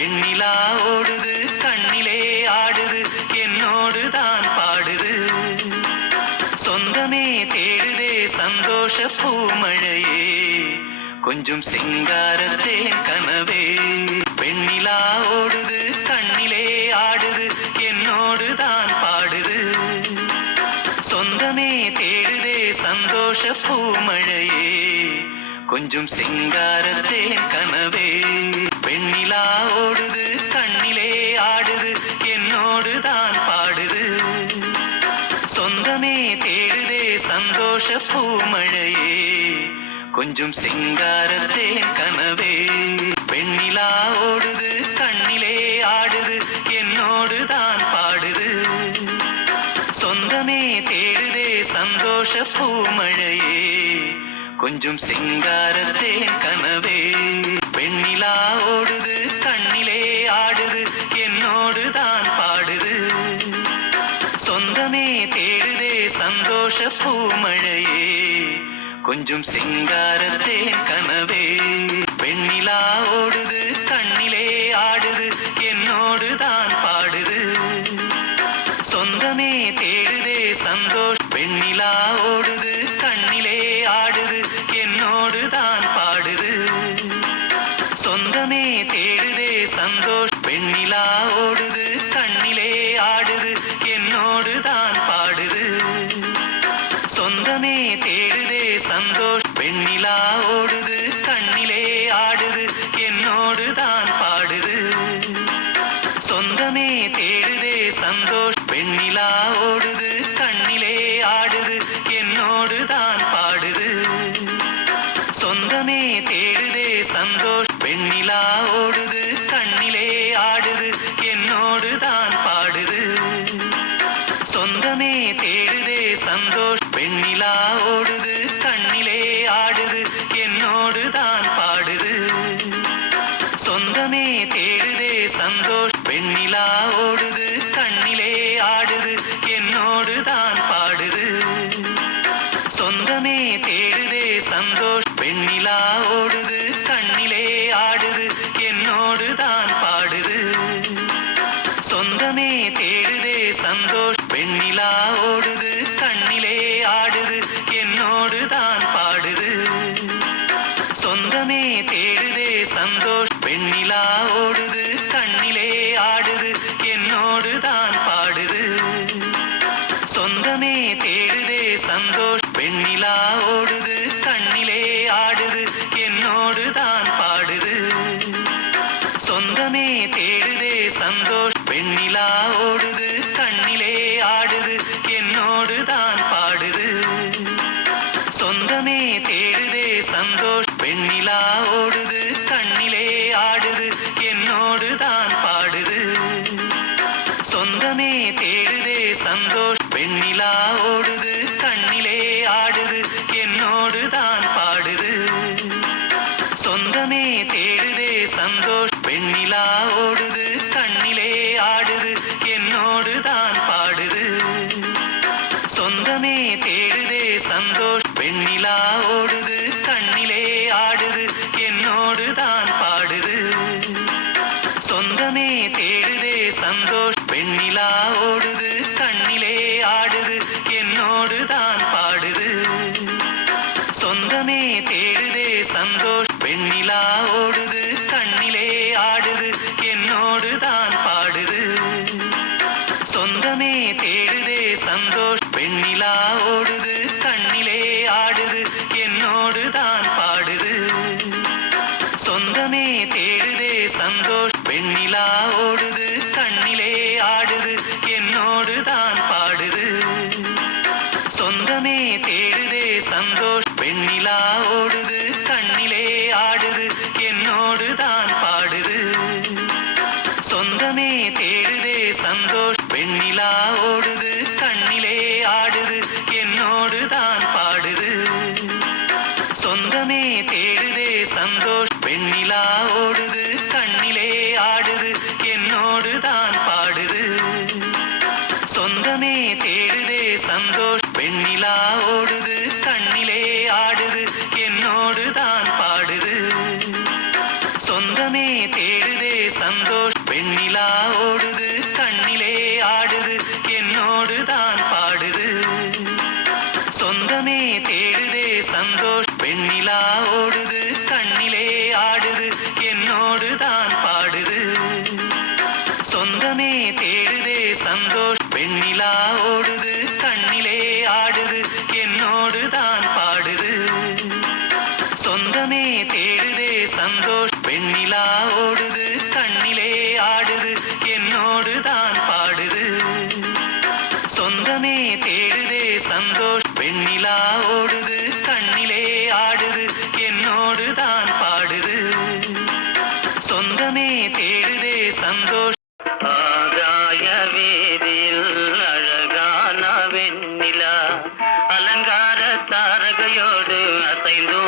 வெண்ணிலா ஓடுது கண்ணிலே ஆடுது என்னோடு தான் பாடுது. சொந்தமே தேடுதே சந்தோஷ பூமழையே. கொஞ்சம் சிங்காரத்தே கனவே. வெண்ணிலா ஓடுது கண்ணிலே ஆடுது என்னோடு தான் பாடுது. சொந்தமே தேடுதே சந்தோஷ பூமழையே. கொஞ்சம் சிங்காரத்தே கனவே. நிலா ஓடுது கண்ணிலே ஆடுது என்னோடு தான் பாடுது. சொந்தமே தேடுதே சந்தோஷ பூமழையே கொஞ்சம் சிங்காரத்தேன் கனவே. பெண்ணிலா ஓடுது கண்ணிலே ஆடுது என்னோடு தான் பாடுது. சொந்தமே தேடுதே சந்தோஷ பூமழையே கொஞ்சம் சிங்காரத்தே கனவே. வெண்ணிலா ஓடுது கண்ணிலே ஆடுது என்னோடு தான் பாடுது. சொந்தமே தேடுதே சந்தோஷ பூமழையே. கொஞ்சம் சிங்காரத்தே கனவே. வெண்ணிலா ஓடுது கண்ணிலே ஆடுது என்னோடு தான் பாடுது. சொந்தமே தேடுதே சந்தோஷ் வெண்ணிலா ஓடுது ஆடுது என்னோடு தான் பாடுது. சொந்தமே தேடுதே சந்தோஷ் வெண்ணிலா ஓடுது கண்ணிலே ஆடுது என்னோடு தான் பாடுது. சொந்தமே தேடுதே சந்தோஷ் வெண்ணிலா ஓடுது கண்ணிலே சந்தோஷ். வெண்ணிலா ஓடுது கண்ணிலே ஆடுது என்னோடு தான் பாடுது. சொந்தமே தேடுதே சந்தோஷ். வெண்ணிலா ஓடுது கண்ணிலே ஆடுது என்னோடு தான் பாடுது. சொந்தமே தேடுதே சந்தோஷ். வெண்ணிலா ஓடுது கண்ணிலே ஆடுது என்னோடு தான் பாடுது. சொந்தமே தேடுதே சந்தோஷ். வெண்ணிலா ஓடுது சொந்தமே தேடுதே சந்தோஷ். வெண்ணிலா ஓடுது கண்ணிலே ஆடுது என்னோடு தான் பாடுது. சொந்தமே தேடுதே சந்தோஷ். வெண்ணிலா ஓடுது கண்ணிலே ஆடுது என்னோடு தான் பாடுது. சொந்தமே தேடுதே சந்தோஷ். என்னோடு தான் பாடுது. சொந்தமே தேடுதே சந்தோஷ் பெண்ணிலா ஓடுது. வெண்ணிலா ஓடுது கண்ணிலே ஆடுது என்னோடு தான் பாடுது. சொந்தமே தேடுதே சந்தோஷ் வெண்ணிலா ஓடுது கண்ணிலே ஆடுது என்னோடு தான் பாடுது. சொந்தமே தேடுதே சந்தோஷ் வெண்ணிலா ஓடுது கண்ணிலே ஆடுது சொந்தமே தேடுதே சந்தோஷ். வெண்ணிலா ஓடுது கண்ணிலே ஆடுது என்னோடு தான் பாடுது. சொந்தமே தேடுதே சந்தோஷ். வெண்ணிலா ஓடுது கண்ணிலே ஆடுது என்னோடு தான் பாடுது. சொந்தமே தேடுதே சந்தோஷ். வெண்ணிலா ஓடுது வெண்ணிலா ஓடுது கண்ணிலே ஆடுது என்னோடு தான் பாடுது. சொந்தமே தேடு வெண்ணிலா ஓடுது கண்ணிலே ஆடுது என்னோடு தான் பாடுது. சொந்தமே தேடுதே சந்தோஷ். பெண்ணிலா ஓடுது கண்ணிலே ஆடுது என்னோடு தான் பாடுது. சொந்தமே தேடுதே சந்தோஷ். பெண்ணிலா ஓடுது தாரகையோடு அசைந்து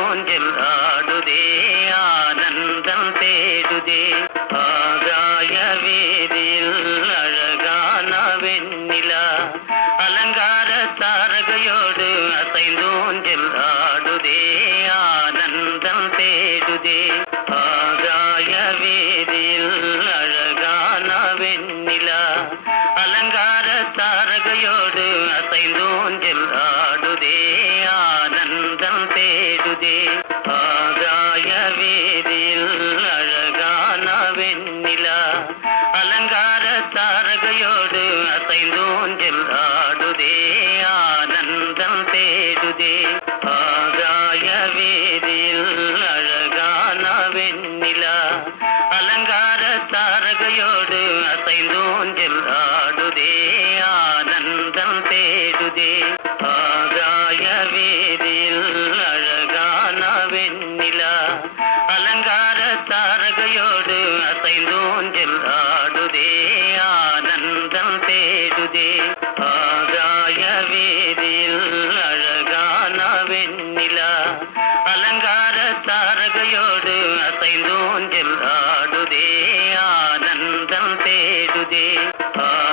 அலங்கார தாரகையோடு அசைந்தூஞ்சல் ஆடுதே ஆனந்தம் தேடுதே. ஆகாய வேதியில் அழகான வெண்ணிலா அலங்கார தாரகையோடு அசைந்தூஞ்சல் ஆடுதே ஆனந்தம் தேடுதே. ஆகாய வேதியில் அழகான வெண்ணிலா அலங்கார தாரகையோடு அசைந்தூஞ்சல் தேடுதே ஆனந்தம் தேடுதே. ஆகாய வேதியில் அழகான வெண்ணிலா. அலங்கார தாரகையோடு அசைந்தோஞ்சல் ஆடுதே ஆனந்தம் தேடுதே. ஆ